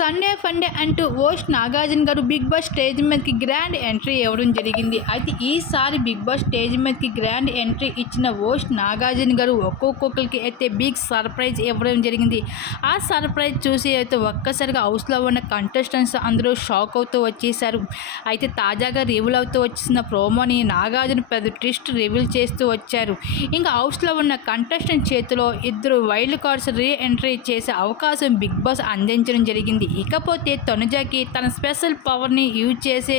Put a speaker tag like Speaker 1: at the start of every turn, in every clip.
Speaker 1: Sunday Funday అంటూ ఓష్ నాగార్జున గారు బిగ్ బాస్ స్టేజ్ మీదకి గ్రాండ్ ఎంట్రీ ఇవ్వడం జరిగింది. అయితే ఈసారి బిగ్ బాస్ స్టేజ్ మీదకి గ్రాండ్ ఎంట్రీ ఇచ్చిన ఓష్ నాగార్జున గారు ఒక్కొక్కరికి అయితే బిగ్ సర్ప్రైజ్ ఇవ్వడం జరిగింది. ఆ సర్ప్రైజ్ చూసి అయితే ఒక్కసారిగా హౌస్లో ఉన్న కంటెస్టెంట్స్ అందరూ షాక్ అవుతూ వచ్చేసారు అయితే తాజాగా రివీల్ అవుతూ వచ్చిన ప్రోమోని నాగార్జున పెద్ద ట్విస్ట్ రివీల్ చేస్తూ వచ్చారు. ఇంకా హౌస్లో ఉన్న కంటెస్టెంట్ చేతిలో ఇద్దరు వైల్డ్ కార్డ్స్ రీ ఎంట్రీ చేసే అవకాశం బిగ్ బాస్ అందించడం జరిగింది. ఇకపోతే తనుజాకి తన స్పెషల్ పవర్ని యూజ్ చేసే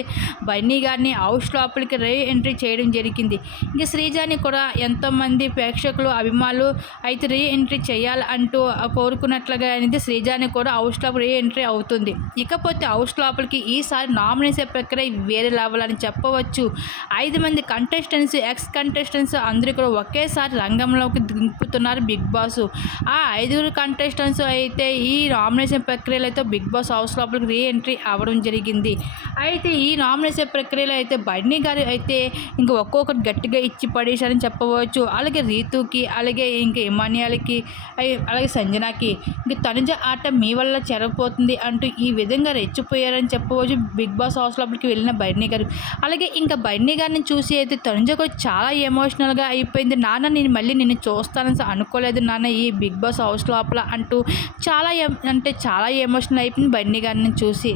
Speaker 1: బన్నీ గారిని హౌస్ లోపలికి రీ ఎంట్రీ చేయడం జరిగింది. ఇంక శ్రీజాని కూడా ఎంతోమంది ప్రేక్షకులు అభిమానులు అయితే రీ ఎంట్రీ చేయాలి అంటూ కోరుకున్నట్లుగా అనేది శ్రీజాని కూడా హౌస్ లోపల రీ ఎంట్రీ అవుతుంది. ఇకపోతే హౌస్ లోపలికి ఈసారి నామినేషన్ ప్రక్రియ వేరే లెవెల్ అని చెప్పవచ్చు. ఐదు మంది కంటెస్టెంట్స్ ఎక్స్ కంటెస్టెంట్స్ అందరూ కూడా ఒకేసారి రంగంలోకి దింపుతున్నారు బిగ్ బాస్. ఆ ఐదుగురు కంటెస్టెంట్స్ అయితే ఈ నామినేషన్ ప్రక్రియలో అయితే బిగ్ బిగ్ బాస్ హౌస్ లోపలికి రీ ఎంట్రీ అవ్వడం జరిగింది. అయితే ఈ నామినేషన్ ప్రక్రియలో అయితే బన్నీ గారు అయితే ఇంకా ఒక్కొక్కటి గట్టిగా ఇచ్చి పడేశారని చెప్పవచ్చు. అలాగే రీతుకి అలాగే ఇంకా ఇమానియాలకి అలాగే సంజనాకి ఇంక తనుజ ఆట మీ వల్ల చెరపోతుంది అంటూ ఈ విధంగా రెచ్చిపోయారని చెప్పవచ్చు బిగ్ బాస్ హౌస్ లోపలికి వెళ్ళిన బన్నీ గారు. అలాగే ఇంకా బన్నీ గారిని చూసి అయితే తనుజ కూడా చాలా ఎమోషనల్గా అయిపోయింది. నాన్న నేను మళ్ళీ నిన్ను చూస్తానని అనుకోలేదు నాన్న ఈ బిగ్ బాస్ హౌస్ లోపల అంటూ చాలా అంటే చాలా ఎమోషనల్ అయిపోయింది బండి గారిని చూసి